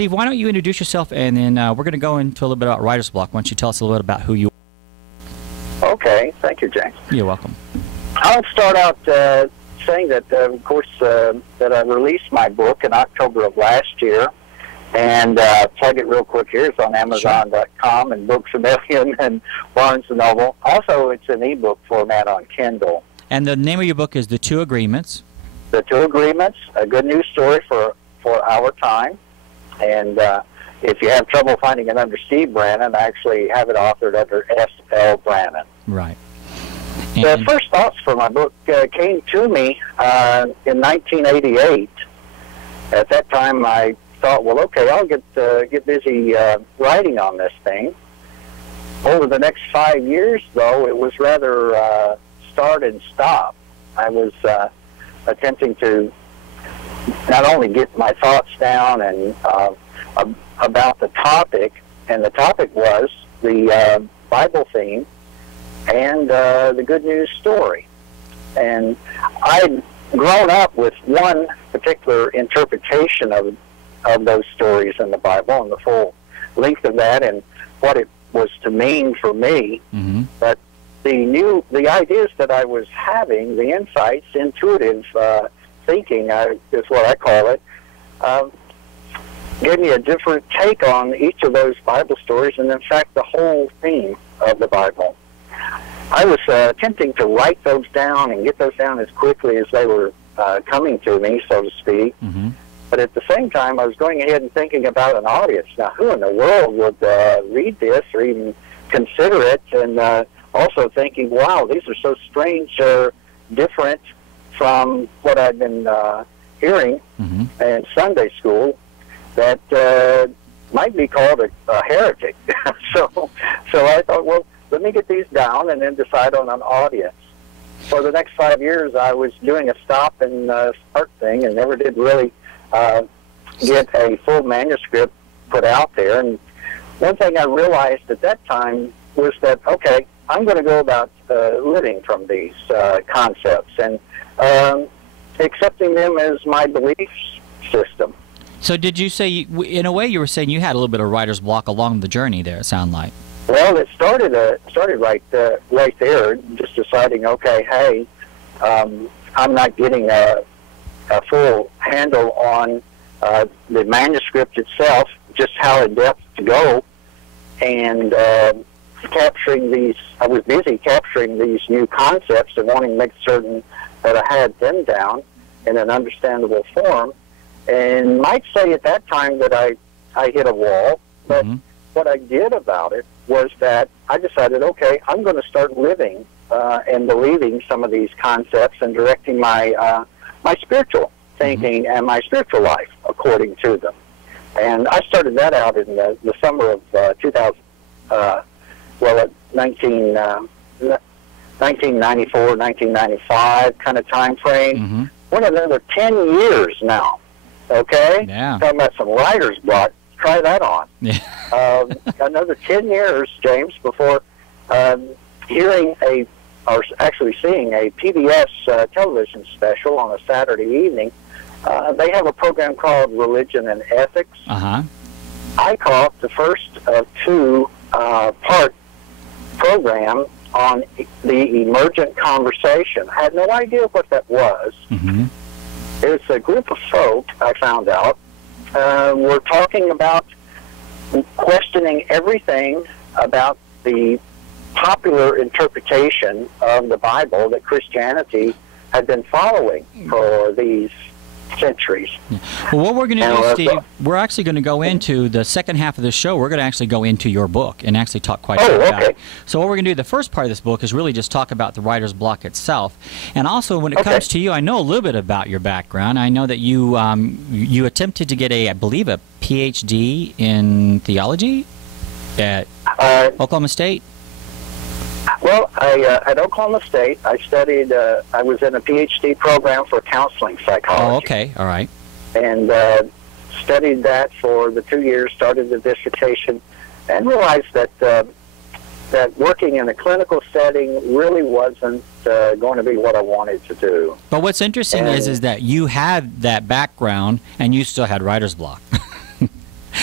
Steve, why don't you introduce yourself, and then we're going to go into a little bit about writer's block. Why don't you tell us a little bit about who you are? Okay, thank you, James. You're welcome. I'll start out saying that, of course, that I released my book in October of last year, and plug it real quick here. It's on Amazon.com and Books A Million and Barnes & Noble. Also, it's an ebook format on Kindle. And the name of your book is The Two Agreements. The Two Agreements, a good news story for our time. And if you have trouble finding it under Steve Brannon, I actually have it authored under S.L. Brannon. Right. The first thoughts for my book came to me in 1988. At that time, I thought, well, okay, I'll get busy writing on this thing. Over the next 5 years, though, it was rather start and stop. I was attempting to not only get my thoughts down and about the topic, and the topic was the Bible theme and the good news story. And I'd grown up with one particular interpretation of those stories in the Bible and the full length of that and what it was to mean for me. Mm-hmm. But the ideas that I was having, the insights, intuitive thinking is what I call it, gave me a different take on each of those Bible stories, and in fact the whole theme of the Bible. I was attempting to write those down and get those down as quickly as they were coming to me, so to speak. Mm-hmm. But at the same time, I was going ahead and thinking about an audience. Now, who in the world would read this or even consider it? And also thinking, wow, these are so strange or different from what I'd been hearing in Sunday school that might be called a heretic. So I thought, well, let me get these down and then decide on an audience. For the next 5 years, I was doing a stop and start thing and never did really get a full manuscript put out there. And one thing I realized at that time was that, okay, I'm going to go about living from these concepts and accepting them as my belief system. So did you say, in a way you were saying you had a little bit of writer's block along the journey there, it sounded like? Well, it started right there, just deciding, okay, hey, I'm not getting a full handle on the manuscript itself, just how in depth to go, and capturing these. I was busy capturing these new concepts and wanting to make certain that I had them down in an understandable form. And might say at that time that I hit a wall, but what I did about it was that I decided, okay, I'm going to start living and believing some of these concepts and directing my my spiritual thinking and my spiritual life according to them. And I started that out in the summer of 1994, 1995 kind of time frame. What another 10 years now, okay? Yeah. Talking about some writer's block. Try that on. Yeah. Another 10 years, James, before hearing or actually seeing a PBS television special on a Saturday evening. They have a program called Religion and Ethics. I caught the first of two-part program on the emergent conversation. I had no idea what that was. It's a group of folk, I found out, were talking about questioning everything about the popular interpretation of the Bible that Christianity had been following for these centuries. Well, what we're going to do, Steve, we're actually going to go into the second half of the show. We're going to actually go into your book and actually talk quite a bit about it. So what we're going to do, the first part of this book is really just talk about the writer's block itself. And also, when it comes to you, I know a little bit about your background. I know that you you attempted to get I believe, a PhD in theology at Oklahoma State. Well, at Oklahoma State, I studied, I was in a PhD program for counseling psychology. Oh, okay. All right. And studied that for the 2 years, started the dissertation, and realized that that working in a clinical setting really wasn't going to be what I wanted to do. But what's interesting is that you had that background and you still had writer's block.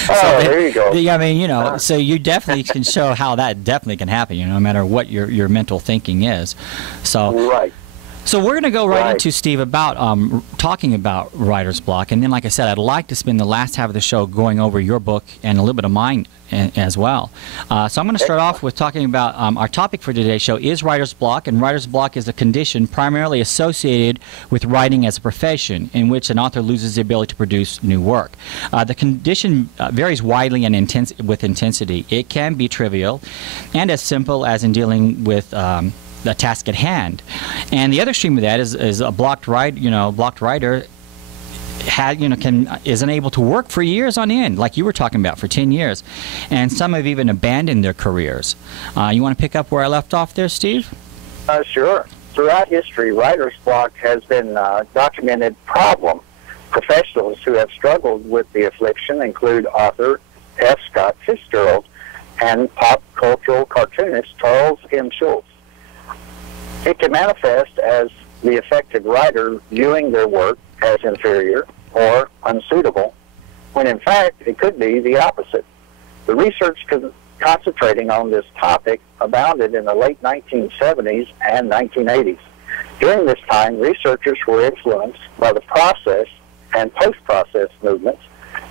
Oh, there you go. I mean, you know, so you definitely can show how that definitely can happen, you know, no matter what your mental thinking is. So, right. So we're going to go right into, Steve, about talking about writer's block. And then, like I said, I'd like to spend the last half of the show going over your book and a little bit of mine as well. So I'm going to start off with talking about our topic for today's show is writer's block. And writer's block is a condition primarily associated with writing as a profession in which an author loses the ability to produce new work. The condition varies widely and with intensity. It can be trivial and as simple as in dealing with the task at hand, and the other extreme of that is a blocked writer is unable to work for years on end, like you were talking about, for 10 years, and some have even abandoned their careers. You want to pick up where I left off there, Steve? Sure. Throughout history, writer's block has been a documented problem. Professionals who have struggled with the affliction include author F. Scott Fitzgerald and pop cultural cartoonist Charles M. Schulz. It can manifest as the affected writer viewing their work as inferior or unsuitable, when in fact it could be the opposite. The research concentrating on this topic abounded in the late 1970s and 1980s. During this time, researchers were influenced by the process and post-process movements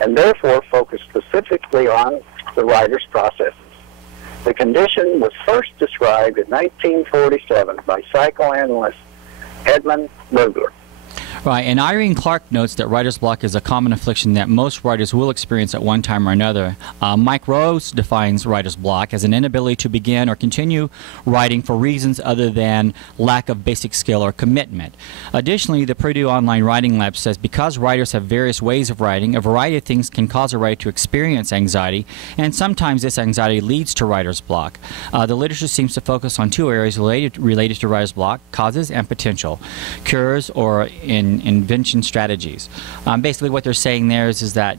and therefore focused specifically on the writer's processes. The condition was first described in 1947 by psychoanalyst Edmund Berger. Right, and Irene Clark notes that writer's block is a common affliction that most writers will experience at one time or another. Mike Rose defines writer's block as an inability to begin or continue writing for reasons other than lack of basic skill or commitment. Additionally, the Purdue Online Writing Lab says because writers have various ways of writing, a variety of things can cause a writer to experience anxiety, and sometimes this anxiety leads to writer's block. The literature seems to focus on two areas related to writer's block: causes and potential, cures or invention strategies. Basically what they're saying there is that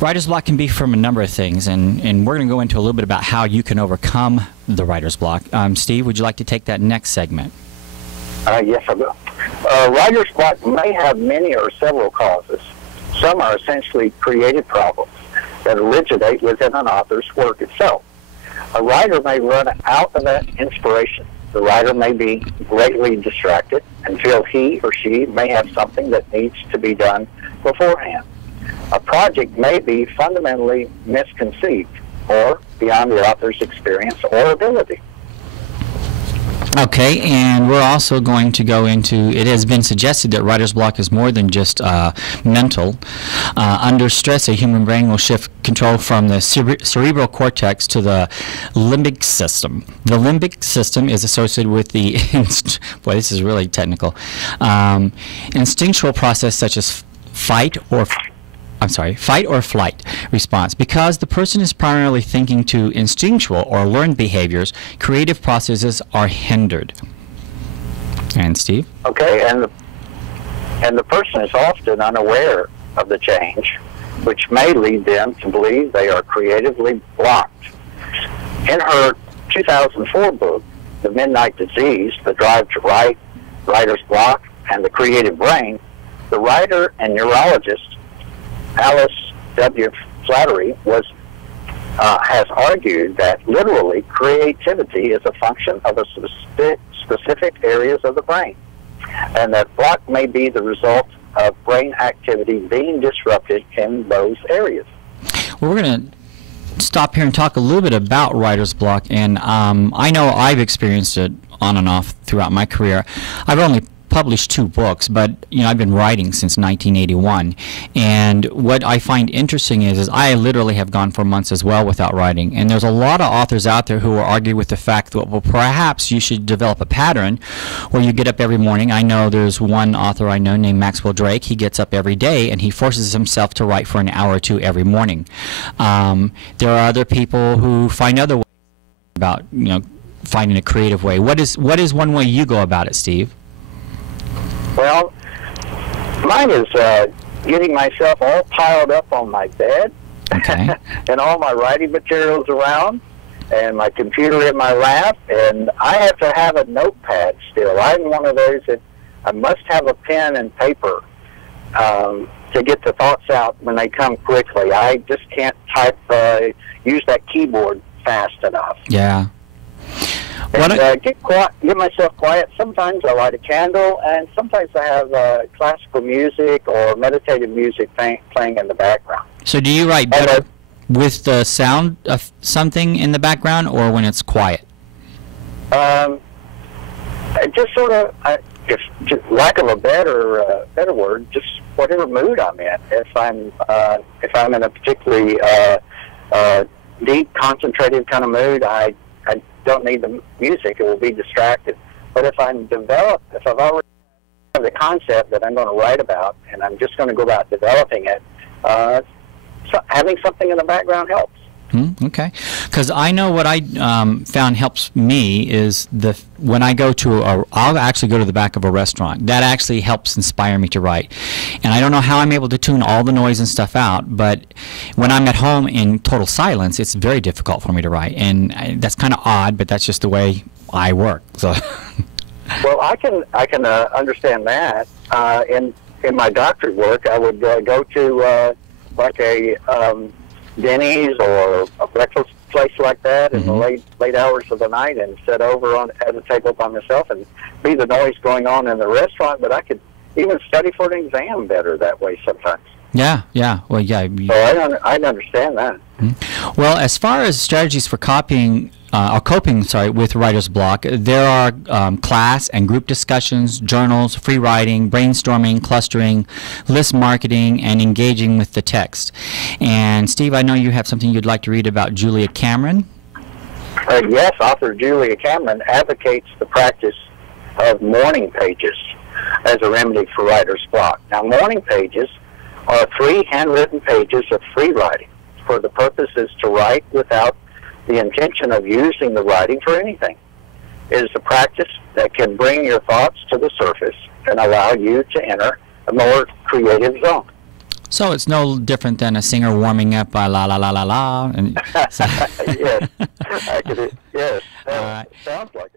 writer's block can be from a number of things, and we're going to go into a little bit about how you can overcome the writer's block. Steve, would you like to take that next segment? Yes, I will. Writer's block may have many or several causes. Some are essentially creative problems that originate within an author's work itself. A writer may run out of that inspiration. The writer may be greatly distracted and feel he or she may have something that needs to be done beforehand. A project may be fundamentally misconceived or beyond the author's experience or ability. Okay, and we're also going to go into, it has been suggested that writer's block is more than just mental. Under stress, a human brain will shift control from the cerebral cortex to the limbic system. The limbic system is associated with the, boy, this is really technical, instinctual process such as fight or flight response. Because the person is primarily thinking to instinctual or learned behaviors, creative processes are hindered. And Steve? Okay, and the person is often unaware of the change, which may lead them to believe they are creatively blocked. In her 2004 book, The Midnight Disease, The Drive to Write, Writer's Block, and the Creative Brain, the writer and neurologist Alice W. Flattery has argued that literally creativity is a function of a specific areas of the brain, and that block may be the result of brain activity being disrupted in those areas. Well, we're going to stop here and talk a little bit about writer's block, and I know I've experienced it on and off throughout my career. I've only published 2 books, but I've been writing since 1981, and what I find interesting is I literally have gone for months as well without writing, and there's a lot of authors out there who will argue with the fact that, well, perhaps you should develop a pattern where you get up every morning. I know there's one author I know named Maxwell Drake. He gets up every day and he forces himself to write for an hour or 2 every morning. There are other people who find other ways about finding a creative way. What is one way you go about it, Steve? Well, mine is getting myself all piled up on my bed, okay, and all my writing materials around, and my computer in my lap, and I have to have a notepad still. I'm one of those that I must have a pen and paper to get the thoughts out when they come quickly. I just can't type, use that keyboard fast enough. Yeah. And, get myself quiet. Sometimes I light a candle, and sometimes I have classical music or meditative music playing in the background. So do you write better with the sound of something in the background or when it's quiet? Just sort of, if lack of a better word, just whatever mood I'm in. If I'm in a particularly deep, concentrated kind of mood, I don't need the music. It will be distracted. But if I've already have the concept that I'm going to write about, and I'm just going to go about developing it, so having something in the background helps. Okay, because I know what I found helps me is when I go to I'll actually go to the back of a restaurant. That actually helps inspire me to write. And I don't know how I'm able to tune all the noise and stuff out, but when I'm at home in total silence, it's very difficult for me to write. And that's kind of odd, but that's just the way I work. So. Well, I can understand that. In my doctorate work, I would go to like a Denny's or a breakfast place like that in the late hours of the night and sit over at a table by myself and be the noise going on in the restaurant. But I could even study for an exam better that way sometimes. Yeah. Well, yeah. So I understand that. Well, as far as strategies for coping with writer's block, there are class and group discussions, journals, free writing, brainstorming, clustering, list marketing, and engaging with the text. And Steve, I know you have something you'd like to read about Julia Cameron. Yes, author Julia Cameron advocates the practice of morning pages as a remedy for writer's block. Now, morning pages are 3 handwritten pages of free writing. For the purpose is to write without the intention of using the writing for anything. It is a practice that can bring your thoughts to the surface and allow you to enter a more creative zone. So it's no different than a singer warming up la la la la la. And, Yes, yes, sounds like